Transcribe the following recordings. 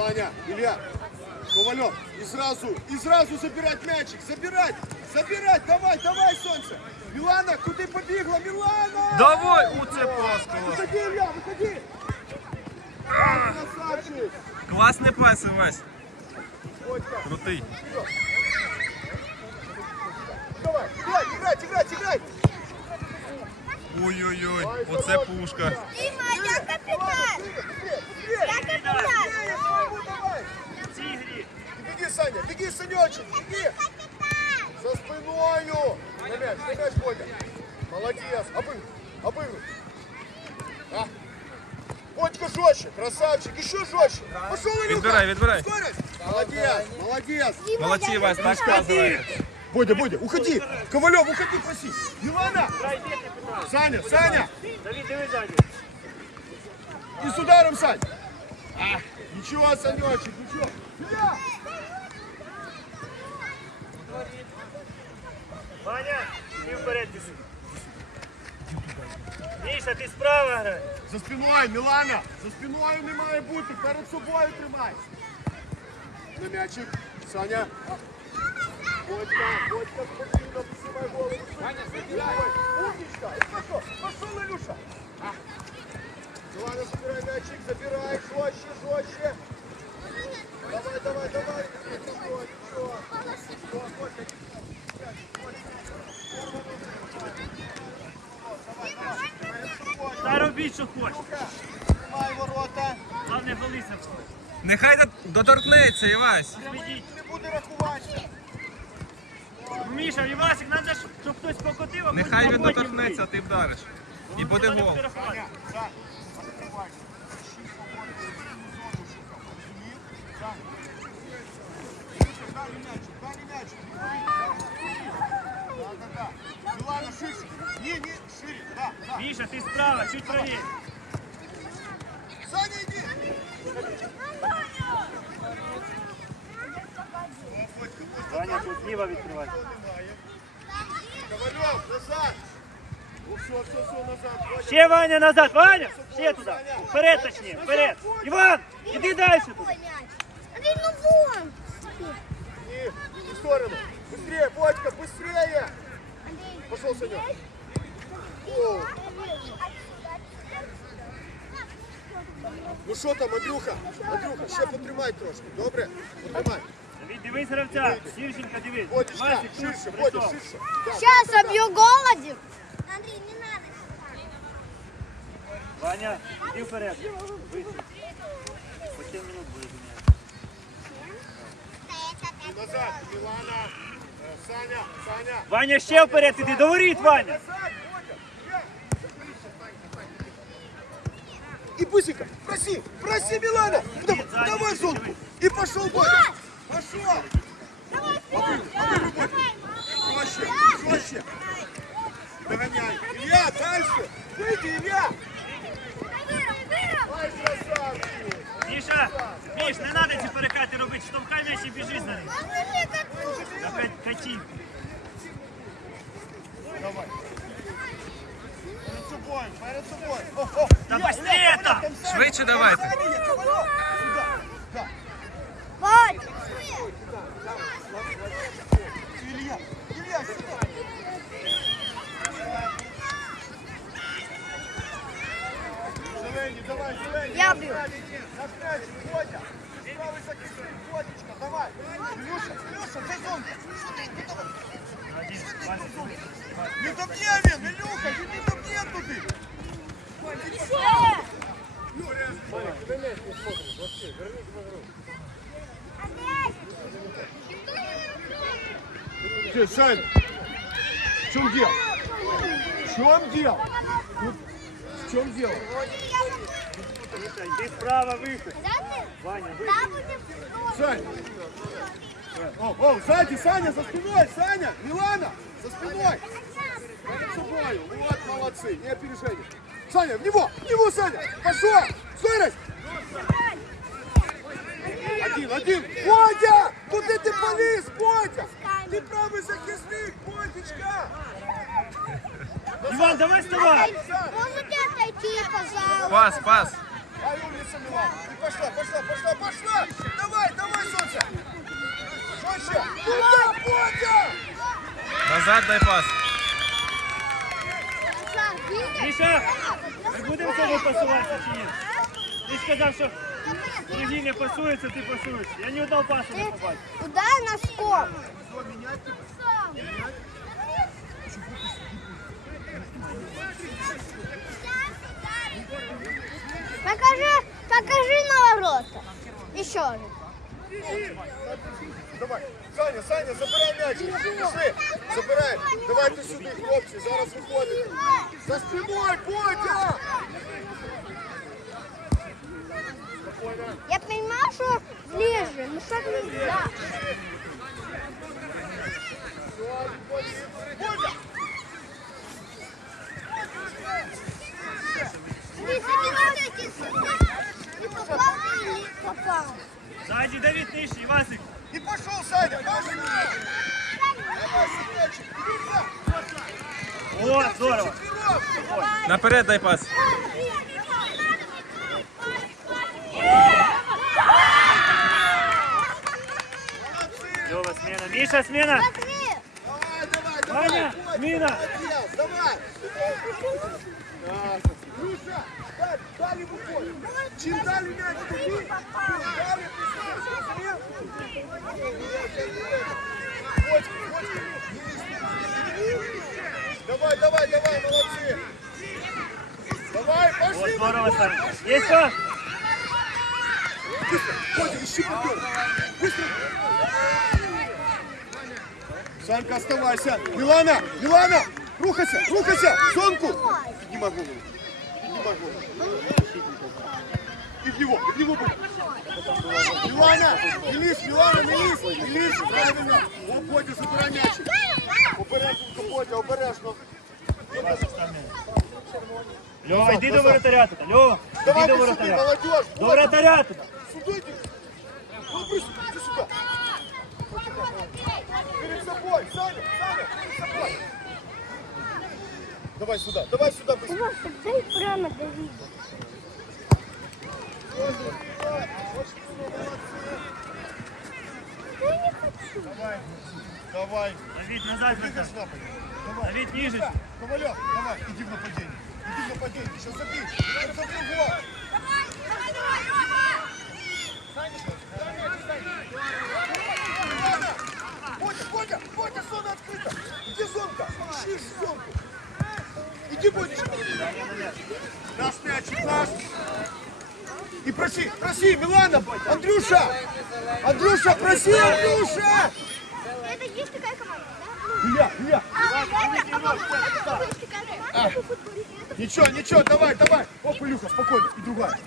Саня, Илья, Ковалев, и сразу, и сразу забирать мячик, забирать, забирать, давай, давай, солнце. Милана, куди побігла, Милана? Давай! У, це паскало. Выходи, Илья, выходи. А, красавчик. Класний пас, Івась. Водька, Крутий. давай, играть, играть, играть, играть. Ой-ой-ой, оце пушка. Дима, я капитан! Быстрее, Я капитан! быстрее, Саня, давай. Беги, Саня, беги, Санечек, беги. За спиною. На мяч, на мяч, Бодя. Молодец. Обыгрывай, обыгрывай. А. Бодька жестче, красавчик, еще жестче. Пошел, Илюха. Відбирай, відбирай. Скорость. Молодец, молодец. Молодці, Івась, так сказує. Бодя, Бодя, уходи. Ковалев, уходи, проси. Милана. Саня, Саня. Давид, диви ззаді. И с ударом, Сань. А, ничего, Санечек, ничего. Илья. Ваня, ти вперед біжи. Міша, ти справа грай. За спиною, Мілана! За спиною не має бути, перед собою тримай. На м'ячик, Саня. Бодька, Бодька, спокійно, посувай голову. Саня, забирай. Умничка, і пошел, пошел, Илюша. А. Мілана, забирай м'ячик, забирай, жестче, жестче. Давай, давай, давай. Нехай доторкнеться, Івась. Не буде рахувати. Міша, Івасик, треба, щоб хтось покотив, а Нехай він доторкнеться, а ти вдариш. І буде гол. буде рахувати. Сань, открывай. Ищи зліва відкривай. Ковалев, назад. Ну все, все, все, назад. Ваня. Ще Ваня назад, Ваня! Ще туди. Вперед точніше, вперед. Іван, іди далі туди. Андрей, ну вон! И в сторону. Быстрее, Бодька, быстрее. Пошел, Санек. О, Ну що там, Андрюха? Андрюха, ще потримай трошки, добре? Потримай. Давид, дивись гравця. Сірженька, дивись. Бодічка, Васик, тут, ширше, Бодя, прийшов. ширше. Да. Сейчас обью голоден. Андрей, не надо. Ваня, іди вперед. Вийди. По 7 минут буде зміняти. І назад, Мілана, е, Саня, Саня. Ваня, ще вперед іди, до воріт, Ваня. Назад, Бодя, я. И быстренько, проси, проси, Милана. Давай, давай зонку. И пошел, Бодя. Пошел. Жестче, жестче. Догоняй. Илья, дальше. Выйди, Илья. Ай, красавчик. Міша, Міш, не треба ці перекати робити, штовхай м'яч і біжи за ним. Опять катів. Давай. Перед собой, перед собой. О, о. Та Илья, быстрее Илья, там. Ковалев, Саня. Швидше давайте. Саня, я Ковалев. Сюда. Да. Вань! Я б'ю. Наш мяч, Водя. Правий захисник, Водечка, давай. Илюша, Илюша, за зонку. Сюди, не давай. Один, Вася, Не доб'є він, Ілюха, він не доб'є туди. Ты, Сань, в чем дело? В чем дело? Ну, в чем дело? Міша, йди справа, вихід. Ваня, вихід. Сань! О, о, сзади, Саня, за спиной, Саня, Милана, за спиной. Перед собой, вот молодцы, не опережение. Саня, в него, в него, Саня, пошел, Можете отойти, пожалуйста? Пас, пас. Ай, Умница, Милана. И пошла, пошла, пошла, пошла. Давай, давай, солнце. Жестче. Туда, Бодя. Назад дай пас. Міша, ми будемо цього пасуватися чи ні? Ти сказав, що другий не пасується, ти пасуєшся. Я ні одного пасу не побачив. Удар носком. Покажи, покажи на ворота. Еще же. Давай. Саня, Саня, забирай м'яч. Пішли. Забирай. Давайте сюди, хлопці. Зараз виходить. За спиною, Бодя. Я понимаю, что ближе, но так нельзя. Не попал или попал? Ззаді Давид нижчий, Васик. И пошел, Саня. Пошел. Давай, сыночек. Вперед. О, здорово. Вперед. Наперед дай пас. Льова, смена. Міша, смена. Смотри, Давай, давай, давай. Ваня, Бодя. смена. Давай. Да. Люша, дай, дали выходит. Чем дали мяч, тобі, тим дали. Давай, давай, давай, молодцы. Давай, пошли. здорово, выходим, Саня. пошли. Є що? Котя, ищи подъем. Быстро. Санька, оставайся. Милана, Милана, рухайся, рухайся, зонку. Поднимай голову. Поднимай голову. И в него, и в него. Милана, Милис, Милана, Милис, Милис, правильно. О, Бодя, забирай мячик. Обережно, Бодя, обережно. Льова, йди до воротаря туди. Льова, йди Давай до сюда, воротаря. молодежь. До Бодя, воротаря туди. Сюда иди. Ну, быстро, иди сюда. Перед собой, Саня, Саня, перед собой. Давай сюда, давай сюда быстро. Просто дай прямо Давиду. Я не хочу. Давай, давай. Давид, назад, назад. Давай. Давид, ниже. Ковалев, давай, иди в нападение. Иди в нападение, сейчас забей. Сейчас забей гол. Ивана! Бодя, Бодя, Бодя, зона открыта. Где зонка? Ищи зонку. Иди, Бодечка. Наш мячик, наш. И проси, проси, Милана, Андрюша! Андрюша, проси, Андрюша! Это есть такая команда, Илья, Илья, да? А, а. Ничего, ничего, давай, давай. Оп, Илюха, спокойно. И другая.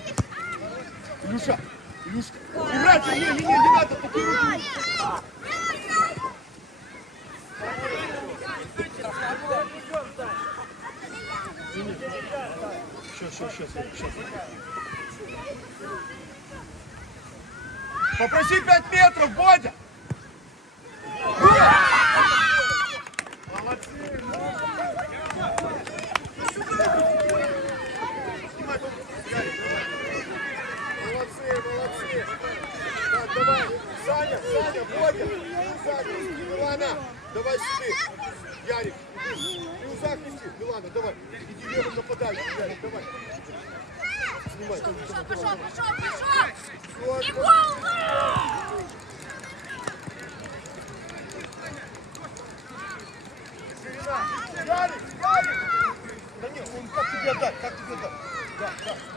Илюша, Илюшка. Играйте, не, не, не, не надо, такие руки. Сейчас, сейчас, сейчас. Попроси 5 метров, Бодя! Саня, Саня, Бодя. Саня, Милана, давай сюда. Ярик, ты у захисти. Милана, давай. Иди левым нападай. Ярик, давай. Снимай. Пошел, пошел, пошел, пошел. И гол! Ярик, Ярик! Да нет, он как тебе отдать, как тебе отдать? Да, да.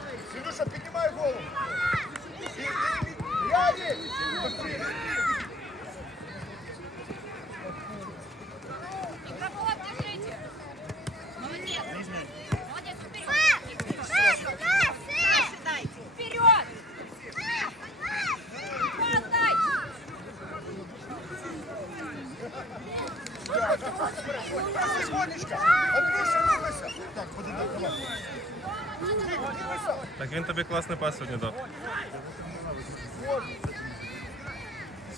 Він тобі класний пас сьогодні дав.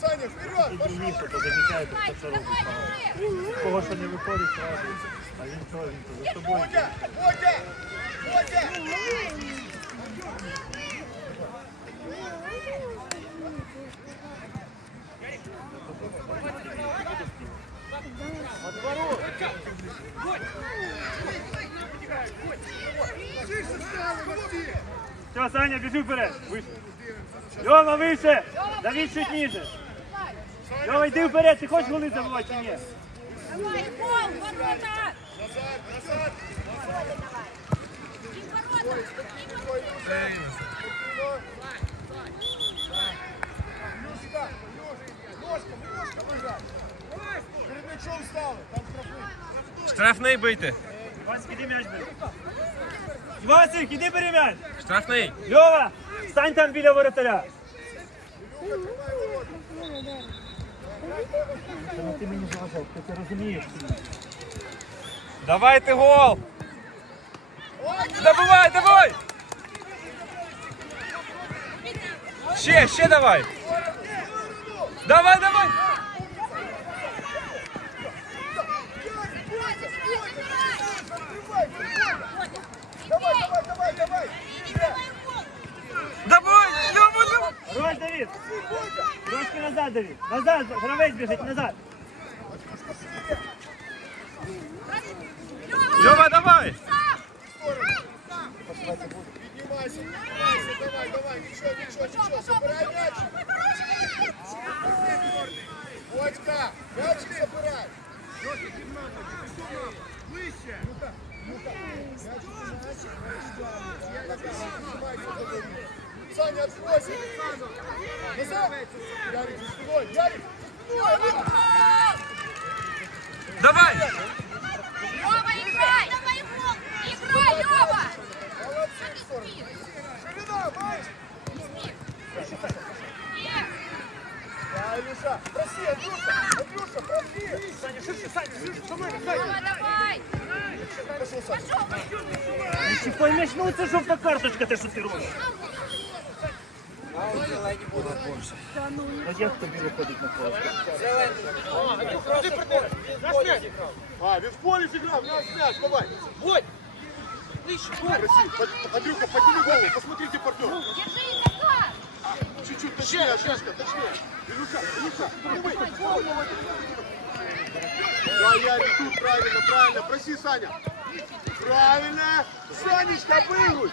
Саня, вперед! пошел. Другий, то замічає, хто що робить. Кого що не виходить, сразу. А він чого, він то за тобою. Водя! Водя! Бодя! Все, Саня, біжи вперед. Вище. Льова, вище. Давид чуть ниже. Льова, йди вперед, ти хочеш голи забувати чи ні? Давай, гол, ворота! Назад, назад. И ворота! И ворота! Плюшка, ножками, ножками грай. Перед мячом стали, там штрафний. Штрафний бийте. Васик, іди м'яч бери. Васик, іди бери м'яч. Штрафний. Льова, стань там біля воротаря. Ну ти мені заважав, ти це розумієш. Давайте гол. Добивай, давай. Ще, ще давай. Давай, давай. Давай, Трошки назад, Давид. Назад, гравець біжить, назад. Льова, давай. жовта карточка, те, що ти робиш. От як тобі виходить на поле? А, він в полі зіграв, на мяч, давай. Вот. Проси, под- Андрюха, подними голову, посмотрите партнер. Держи закат! Чуть-чуть точнее, Шашка, точнее. Илюша, Илюша, давай. Да, Ярик, тут правильно, правильно. Проси, Саня. Правильно. Санечка, обыгрывай.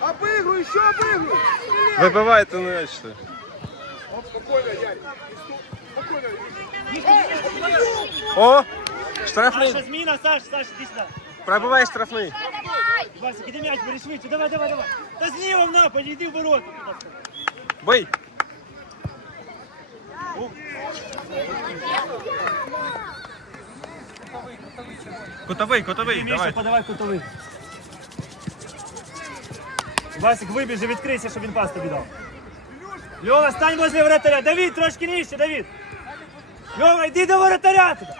Обыгрывай, еще обыгрывай. Стреляй. Вибивайте на м'яч. що. Оп, Спокойно, Ярик. Спокойно, Илюша. О, Саша, штрафний. зміна, Саш, Саш, іди сюди. Пробивай штрафний. Давай! Васик, іди м'яч, бери швидше, давай, давай, давай. Та зліва в нападі, йди в ворота. Бий. Кутовий, кутовий, Міша, давай. подавай кутовий. Васик, вибіжи, відкрийся, щоб він пас тобі дав. Льова, стань возле воротаря. Давид, трошки нижче, Давид. Льова, йди до воротаря туди.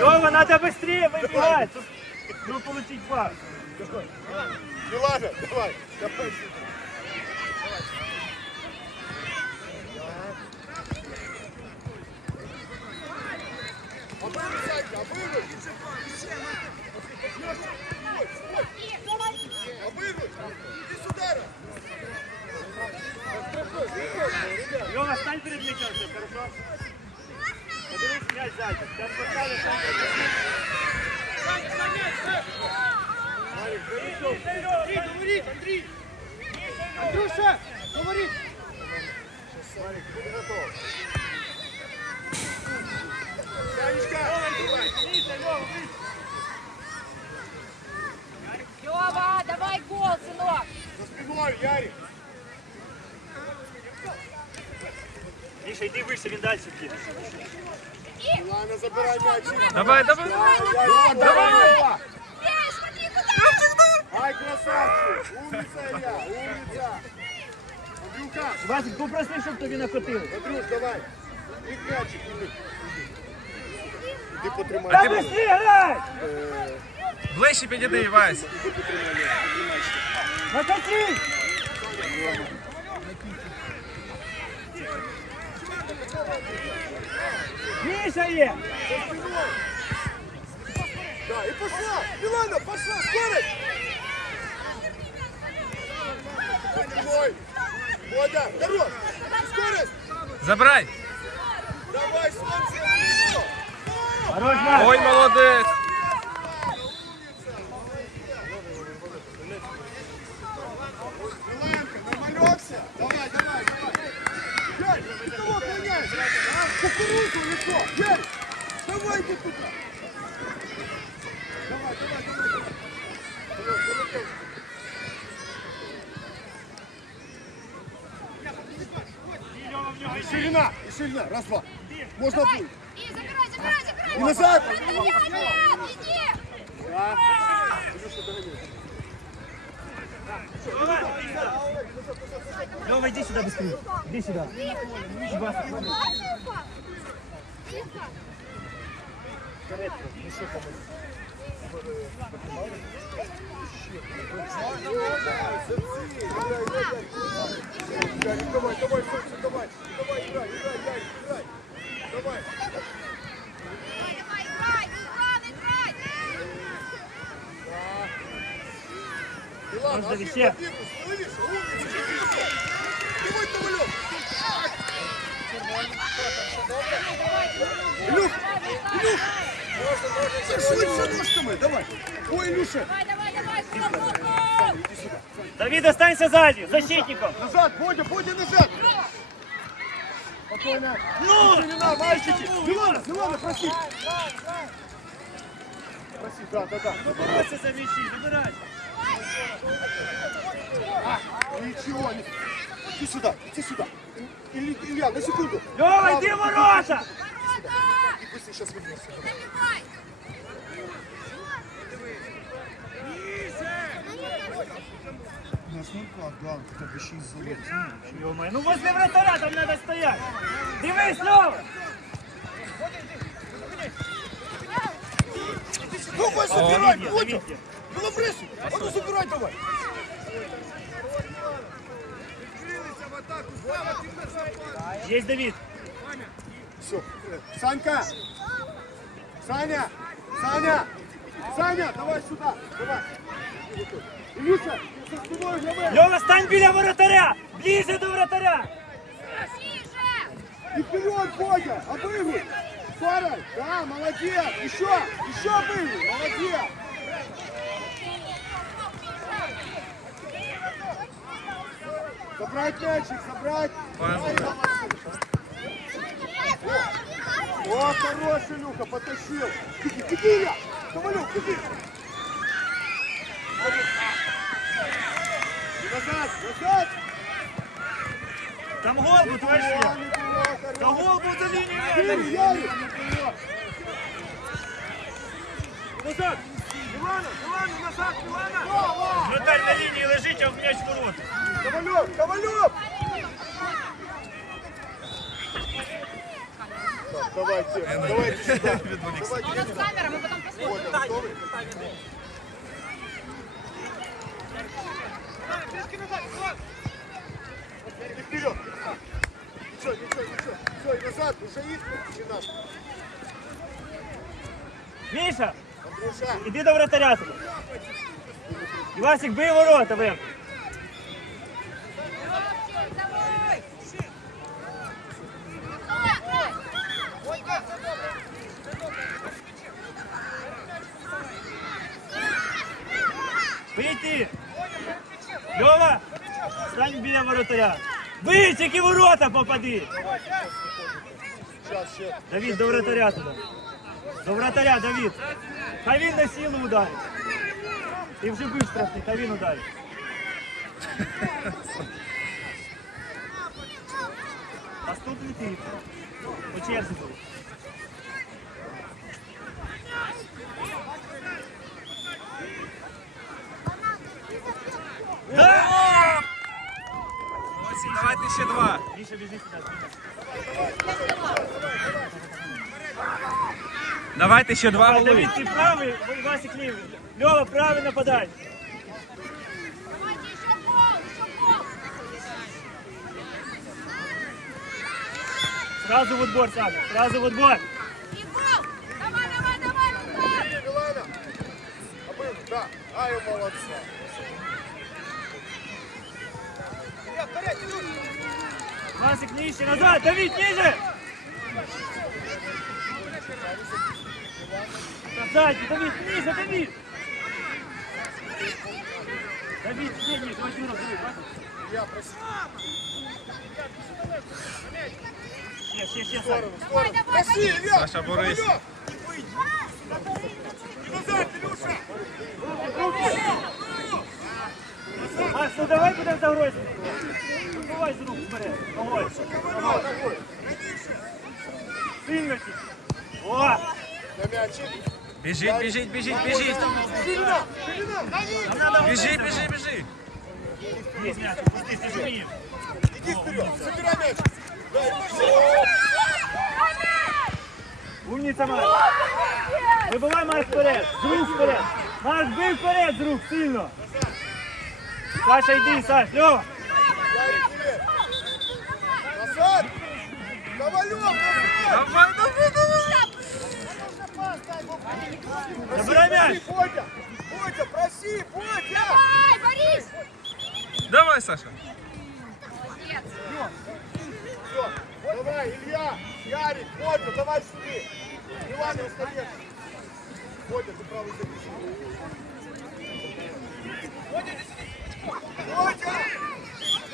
Льова, надо быстрее выбегать. Тут ну, получить пас. Милана, давай. Давай. Обыгрывай, Санька, обыгрывай. Обыгрывай. Иди сюда. Льова, стань перед мячом, все хорошо? Подивись мяч зайчик. Сейчас поставишь, сам Андрюша, говори. Марик, будь готов. Санечка, давай. Лёва, давай гол, сынок! За спиной, Ярик. Миша, йди вище, він далі піде. Милана, забирай мяч. Давай, давай. Давай, давай. Эй, смотри, куда! Ай, красавчик. Умница, Илья, умница. Андрюха, Васик, попроси, щоб тобі накотили. Андрюш, давай. Від мячик, іди. Іди потримай. Та быстрее грай! Ближче підійди, Вась. Накати! Миша є! Да, и пошла! Милана, пошла, скорость! Ой, Водя, хорош! Скорость! Забирай. Гоняешь? А? Кукурузу что? Ярь, давай иди туда. Давай, давай, давай, давай. Ширина, ширина. Раз, два. Можно будет. И забирай, забирай, забирай. И назад. Нет, иди. Сюда быстрее. Иди сюда. Давай, давай, давай. Давай, играй, играй, играй. Давай. Давай, давай, играй, Иван, играй. Милан, Можно Ковалев. Илюх, Илюх. Швидше ножками, давай. Ой, Илюша. Давай, давай, давай, стоп, стоп, стоп. Иди сюда. Давид, останься сзади, защитником. Назад, Бодя, Бодя, назад. Спокойно. Ну! Ширина, мальчики. Милана, Милана, проси. Проси, да, да, да. Забирайся за мячи, забирайся. Ничего, не... Иди сюда, иди сюда. Или, Илья, на секунду. Льова, иди ворота. И быстро сейчас вернешься. Ну. Ё-моё, ну возле вратаря там надо стоять. Дивись, Льова. Давай, забирай, Давид, Бодя. Ну, набрыси. А ну, забирай давай. Есть Давид. Все. Санька. Саня. Саня. Саня, давай сюда. Давай. Ты со спиной давай. Льова, стань біля воротаря. Ближе до. Тише. И вперед, Бодя. Обыгрывай. Фарай. Да, молодец. Еще. Еще обыгрывай. Молодец. Забрать мячик, забрать. О, хороший, Люка, потащил. Беги, беги, Илья. Ковалев, беги. И назад, назад. Там гол був, товариш Ілля. Ладно, было, Та хорош. гол був за лінією. Бери, Ярик. Назад. Милана, Милана, назад, Милана. Вратарь на лінії лежить, а в м'яч в ворота. Ковалев, Ковалев. Так, Давайте, давайте сюда. Давайте У нас камера, мы потом посмотрим. Вот, готовы? И вперед. Ничего, ничего, ничего. Все, и назад, уже их не надо. Міша, Андрюша, іди до вратаря туди. Івасик, бий ворота, ви. Вийти! Льова! Стань біля воротаря! Бий, тільки в ворота попади! сейчас, сейчас. Давід, до вратаря туди. До вратаря, Давід. Хай він на силу ударить. Ти вже бив штрафний, хай він ударить. Наступний ти. По черзі буде. Да! Молодці, давайте ще два. Міша, біжи сюди. Давайте ще два голи. Давид, ти правий, Васик лівий. Льова, правий нападай. Сразу в отбор, Саня, сразу в отбор. Давай, давай, давай, давай. Милана. Обыгрывай, да. Ай, молодца. Васик нижче, назад, Давид, ниже! ззаді, Давід, ниже, Давід! Давід, ще ніж, ось Юра, диви, бачиш? Я просив. Ще, ще, ще, Сань. Сторону, сторону. Проси, Илья! Саша, борись. Ковалев! И назад, Илюша! Макс, ну давай будемо загрозити. Вибивай з рук вперед. Ногою. Ковалев, ногой. Сильно тільки. О! На мячик. Біжіть, біжіть, біжіть, біжіть. Ширина, ширина, на них. Біжи, біжи, біжи. Є м'яч, пусти, ти ж вмієш. Иди вперед, забирай мяч. Дай, пошел. Умніця, Марк. Вибивай Марк вперед. З рук вперед. Марк, бий вперед з рук, сильно. Саша, йди, Саш, Льова. Ярик, вперед. Назад. Ковалев, назад. Давай, давай, давай. Забирай м'яч. Бодя, Бодя, проси, Бодя. Давай, Борис! Давай, Саша. Все, давай, Илья, Ярик, Бодя, давай сюда. Иван, устоять. Бодя, ты правый забежи. Бодя!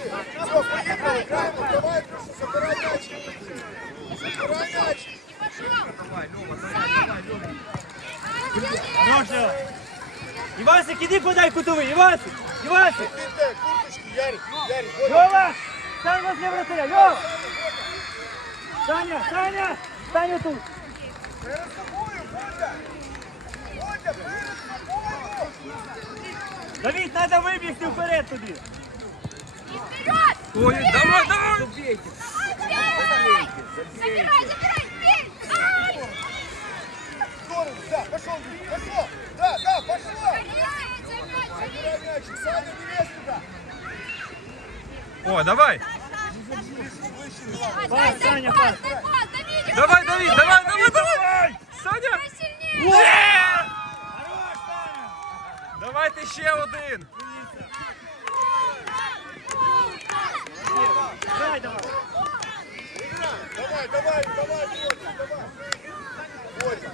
Все, поехали, играем, давай, Андрюша, забирай мяч. Забирай мяч. Ножа. Івасик, іди подай кутовий, Івасик, Івасик. Ты, ты, курточки, Ярик, Ярик, Бодя. Льова, стань возле вратаря, Льова. Саня, Саня, стань тут. Перед собою, Бодя. Бодя, перед собою. Давид, треба вибігти вперед туди. Вперед! Ой, давай, давай. Забирай, забирай, О, давай. Дай Саня, пас, пас. пас! Давай, Давид, давай, давай, давай. Саня. Є! Давайте ще один. Давай. Давай, давай, давай, Бодя, давай. Бодя.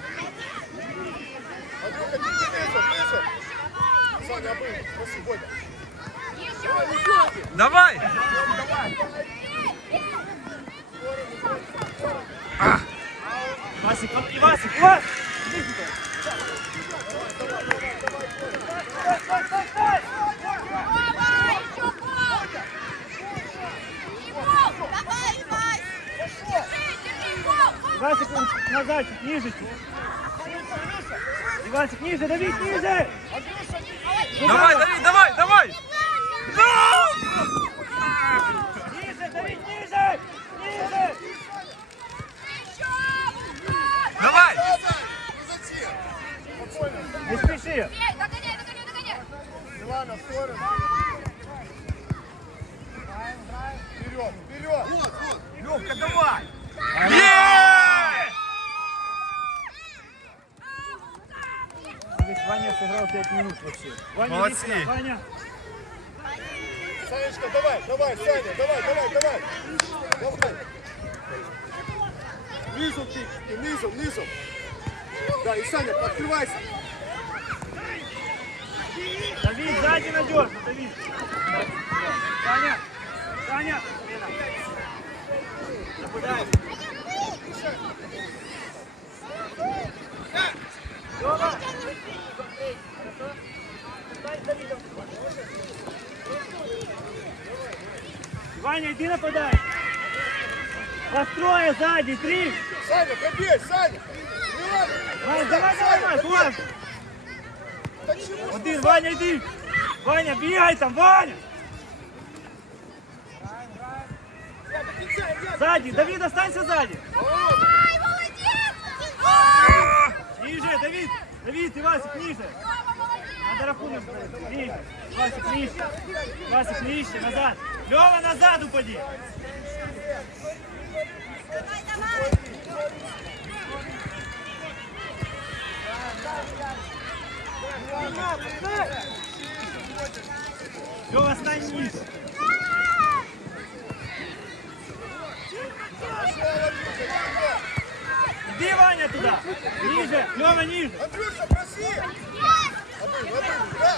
Андрюха, ты низом, низом. Саня, обыгрывай, проси, Бодя. Еще! Давай. Івасик, Івасик, Івасик. Іди сюди. Давай, еще гол! И гол! Давай, Вась! Держи, держи гол! Івасик, он назад, чуть ниже. чуть. Ивасик, ниже, Давид, ниже. Давай, Давид, давай, давай. Милана, в сторону. Вперед, вперед. Вот, вот. Левка, давай. Дивись, Ваня сыграл 5 минут вообще. Ваня, Молодцы. сюда, Ваня. Санечка, давай, давай, Саня, давай, давай, давай. Давай. Низом низом, низом. Да, и Саня, открывайся. Давид, сзади надежно, Давид. Саня, Саня. Нападай. Лёва. Ваня, иди нападай. Построя сзади, три. Саня, пробей, Саня. Милана. Ваня, давай, давай, Маш, Маш. Да чего? Один, Ваня, йди! Ваня, бігай там, Ваня! Сзади, Давид, останься сзади! Давай, молодец! Ниже, Давид! Давид, Ивасик, ниже! Рома, молодец! Надо рахунок. Ниже! Васик, ниже! Васик, ниже, назад! Лева, назад упади! Давай, давай! Лева, стань ниже! Іди, Ваня, туди. Ніже, Льова, ніже. Андрюша, проси! Обыв, обыв, да!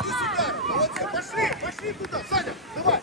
Иди сюда! Молодцы, пошли, пошли туда! Саня, давай!